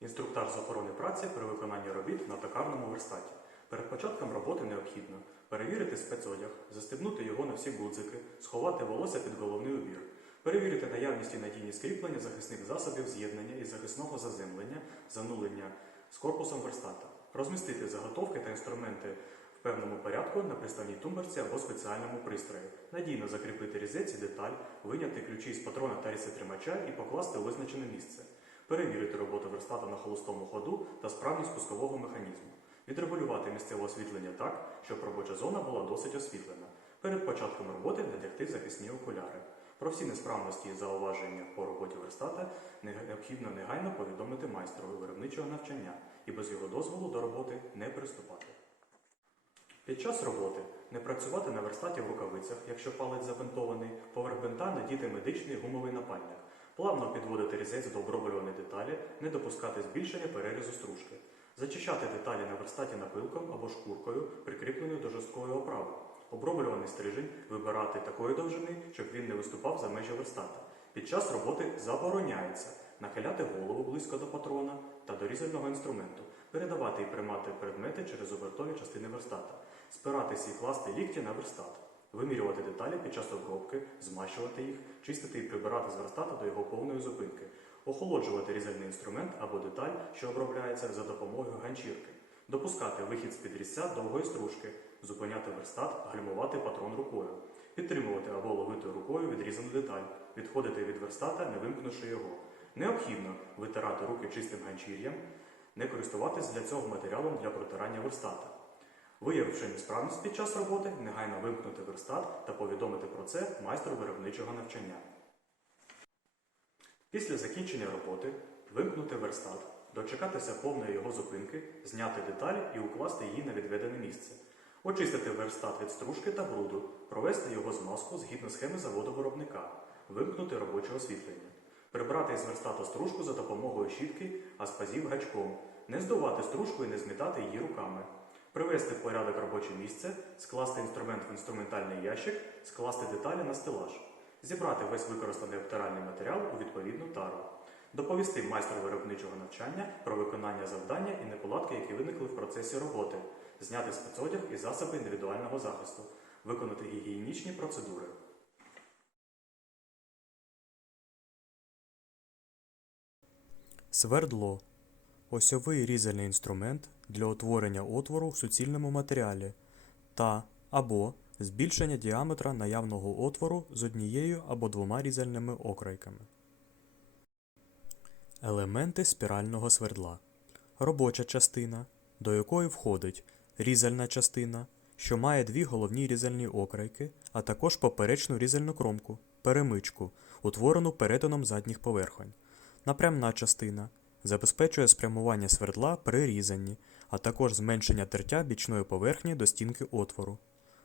Інструктаж з охорони праці при виконанні робіт на токарному верстаті. Перед початком роботи необхідно перевірити спецодяг, застебнути його на всі гудзики, сховати волосся під головний убір, перевірити наявність і надійність кріплення захисних засобів з'єднання і захисного заземлення, занулення з корпусом верстата, розмістити заготовки та інструменти в певному порядку на приставній тумбочці або спеціальному пристрої, надійно закріпити різець і деталь, виняти ключі з патрона та різетримача і покласти у визначене місце, перевірити роботу верстата на холостому ходу та справність пускового механізму, відрегулювати місцеве освітлення так, щоб робоча зона була досить освітлена. Перед початком роботи надягти захисні окуляри. Про всі несправності і зауваження по роботі верстата необхідно негайно повідомити майстру виробничого навчання і без його дозволу до роботи не приступати. Під час роботи не працювати на верстаті в рукавицях, якщо палець забинтований, поверх бинта надіти медичний гумовий напальник, плавно підводити різець до оброблюваної деталі, не допускати збільшення перерізу стружки, зачищати деталі на верстаті напилком або шкуркою, прикріпленою до жорсткої оправи. Оброблюваний стрижень вибирати такої довжини, щоб він не виступав за межі верстата. Під час роботи забороняється нахиляти голову близько до патрона та до різального інструменту, передавати і приймати предмети через обертові частини верстата, спиратися і класти лікті на верстат, вимірювати деталі під час обробки, змащувати їх, чистити і прибирати з верстата до його повної зупинки, охолоджувати різальний інструмент або деталь, що обробляється за допомогою ганчірки, допускати вихід з-під різця довгої стружки, зупиняти верстат, гальмувати патрон рукою, підтримувати або ловити рукою відрізану деталь, відходити від верстата, не вимкнувши його. Необхідно витирати руки чистим ганчір'ям, не користуватись для цього матеріалом для протирання верстата. Виявивши несправність під час роботи, негайно вимкнути верстат та повідомити про це майстру виробничого навчання. Після закінчення роботи вимкнути верстат, дочекатися повної його зупинки, зняти деталь і укласти її на відведене місце, очистити верстат від стружки та бруду, провести його змазку згідно схеми заводу виробника, вимкнути робоче освітлення, прибрати із верстата стружку за допомогою щітки, а з пазів гачком, не здувати стружку і не змітати її руками, привести в порядок робоче місце, скласти інструмент в інструментальний ящик, скласти деталі на стелаж, зібрати весь використаний обтиральний матеріал у відповідну тару, доповісти майстру виробничого навчання про виконання завдання і неполадки, які виникли в процесі роботи, зняти спецодяг і засоби індивідуального захисту, виконати гігієнічні процедури. Свердло осьовий різальний інструмент для утворення отвору в суцільному матеріалі та або збільшення діаметра наявного отвору з однією або двома різальними окрайками. Елементи спірального свердла. Робоча частина, до якої входить різальна частина, що має дві головні різальні окрайки, а також поперечну різальну кромку, перемичку, утворену перетином задніх поверхонь. Напрямна частина забезпечує спрямування свердла при різанні, а також зменшення тертя бічної поверхні до стінки отвору.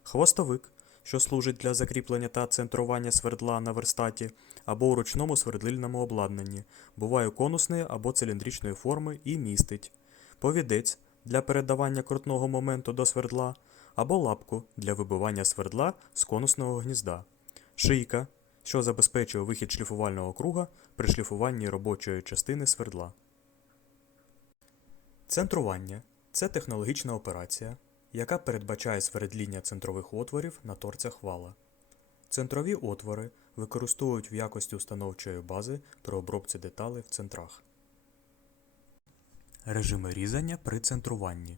Хвостовик, що служить для закріплення та центрування свердла на верстаті або у ручному свердлильному обладнанні, буває конусної або циліндричної форми і містить. Повідець для передавання крутного моменту до свердла або лапку для вибивання свердла з конусного гнізда. Шийка, що забезпечує вихід шліфувального круга при шліфуванні робочої частини свердла. Центрування це технологічна операція, яка передбачає свердління центрових отворів на торцях вала. Центрові отвори використовують в якості установчої бази при обробці деталей в центрах. Режими різання при центруванні.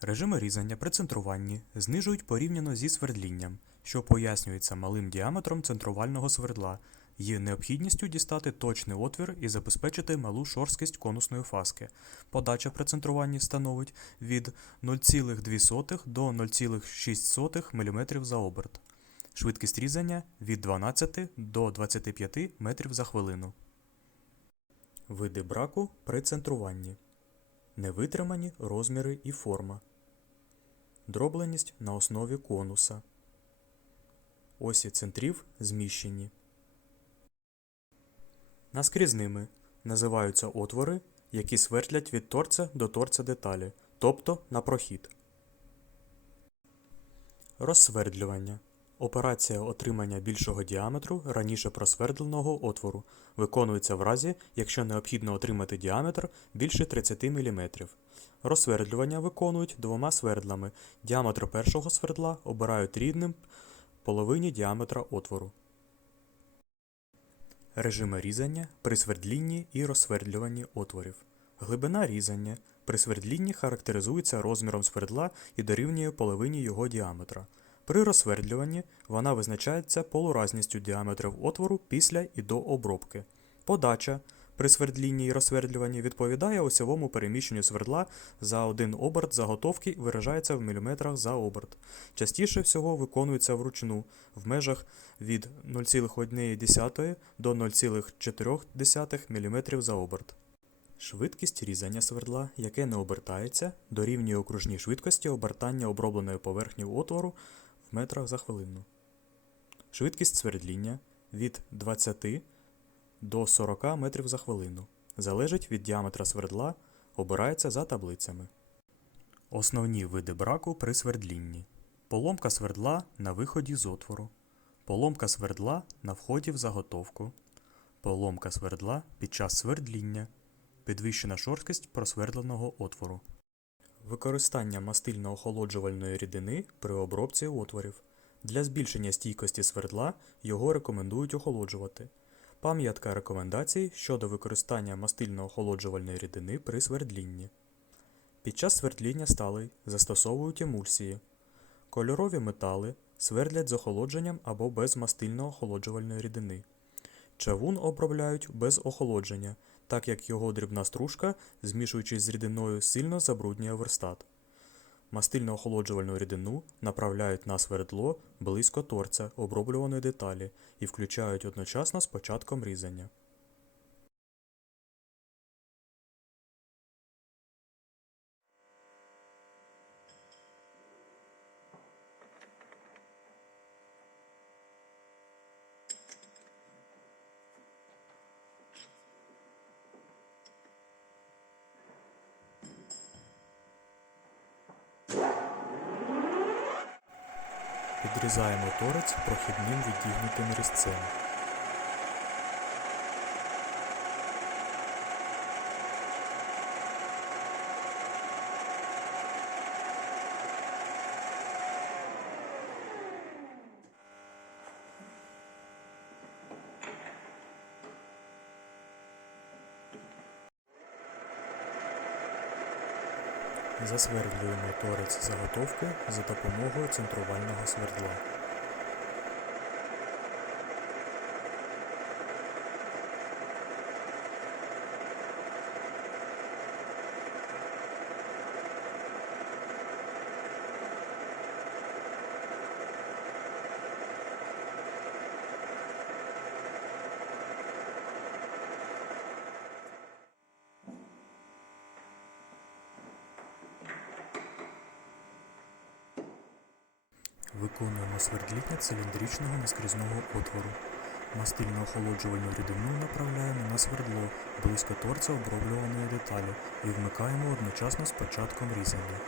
Режими різання при центруванні знижують порівняно зі свердлінням, що пояснюється малим діаметром центрувального свердла і необхідністю дістати точний отвір і забезпечити малу шорсткість конусної фаски. Подача при центруванні становить від 0,2 до 0,6 мм за оберт. Швидкість різання від 12 до 25 метрів за хвилину. Види браку при центруванні. Невитримані розміри і форма. Дробленість на основі конуса. Осі центрів зміщені. Наскрізними називаються отвори, які свердлять від торця до торця деталі, тобто на прохід. Розсвердлювання Операція отримання більшого діаметру раніше просвердленого отвору виконується в разі, якщо необхідно отримати діаметр більше 30 мм. Розсвердлювання виконують двома свердлами. Діаметр першого свердла обирають рідним половині діаметра отвору. Режими різання при свердлінні і розсвердлюванні отворів. Глибина різання при свердлінні характеризується розміром свердла і дорівнює половині його діаметра. При розсвердлюванні вона визначається полуразністю діаметрів отвору після і до обробки. Подача при свердлінні і розсвердлюванні відповідає осьовому переміщенню свердла за один оберт заготовки виражається в міліметрах за оберт. Частіше всього виконується вручну в межах від 0,1 до 0,4 мм за оберт. Швидкість різання свердла, яке не обертається, дорівнює окружній швидкості обертання обробленої поверхні отвору в метрах за хвилину. Швидкість свердління від 20 до 40 метрів за хвилину. Залежить від діаметра свердла, обирається за таблицями. Основні види браку при свердлінні. Поломка свердла на виході з отвору. Поломка свердла на вході в заготовку. Поломка свердла під час свердління. Підвищена шорсткість просвердленого отвору. Використання мастильно-охолоджувальної рідини при обробці отворів. Для збільшення стійкості свердла його рекомендують охолоджувати. Пам'ятка рекомендацій щодо використання мастильно-охолоджувальної рідини при свердлінні. Під час свердління сталей застосовують емульсії. Кольорові метали свердлять з охолодженням або без мастильно-охолоджувальної рідини. Чавун обробляють без охолодження, так як його дрібна стружка, змішуючись з рідиною, сильно забруднює верстат. Мастильно-охолоджувальну рідину направляють на свердло близько торця оброблюваної деталі і включають одночасно з початком різання. Відрізаємо торець прохідним відігнутим різцем. Засвердлюємо торець заготовки за допомогою центрувального свердла. Виконуємо свердління циліндричного наскрізного отвору. Мастильно-охолоджувальну рідину направляємо на свердло близько торця оброблюваної деталі і вмикаємо одночасно з початком різання.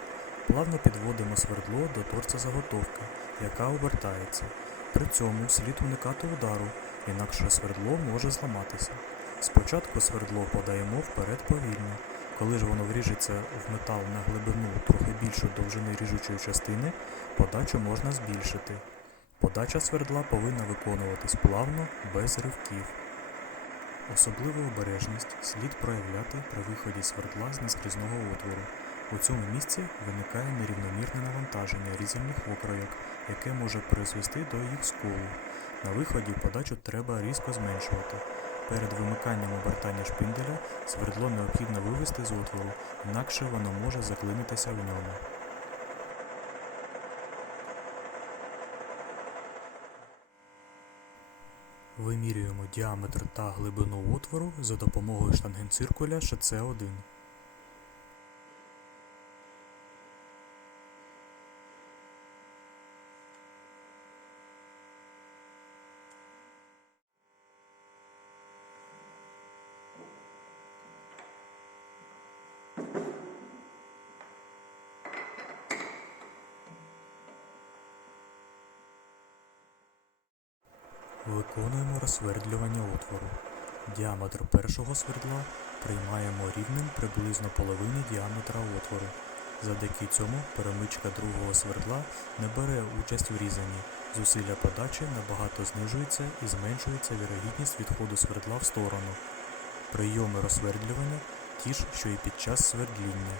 Плавно підводимо свердло до торця заготовки, яка обертається. При цьому слід уникати удару, інакше свердло може зламатися. Спочатку свердло подаємо вперед повільно. Коли ж воно вріжеться в метал на глибину трохи більшу довжини ріжучої частини, подачу можна збільшити. Подача свердла повинна виконуватись плавно, без ривків. Особливу обережність слід проявляти при виході свердла з наскрізного отвору. У цьому місці виникає нерівномірне навантаження різальних окроєк, яке може призвести до їх сколу. На виході подачу треба різко зменшувати. Перед вимиканням обертання шпинделя свердло необхідно вивести з отвору, інакше воно може заклинитися в ньому. Вимірюємо діаметр та глибину отвору за допомогою штангенциркуля ШЦ1. Виконуємо розсвердлювання отвору. Діаметр першого свердла приймаємо рівнем приблизно половини діаметра отвору. Завдяки цьому перемичка другого свердла не бере участь у різанні. Зусилля подачі набагато знижується і зменшується вірогідність відходу свердла в сторону. Прийоми розсвердлювання ті ж, що і під час свердління.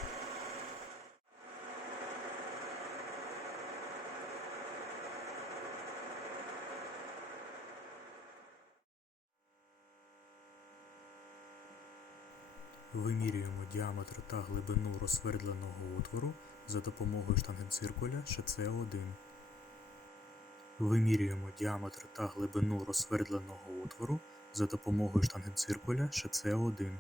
Вимірюємо діаметр та глибину розсвердленого отвору за допомогою штангенциркуля ШЦ1. Вимірюємо діаметр та глибину розсвердленого отвору за допомогою штангенциркуля ШЦ1.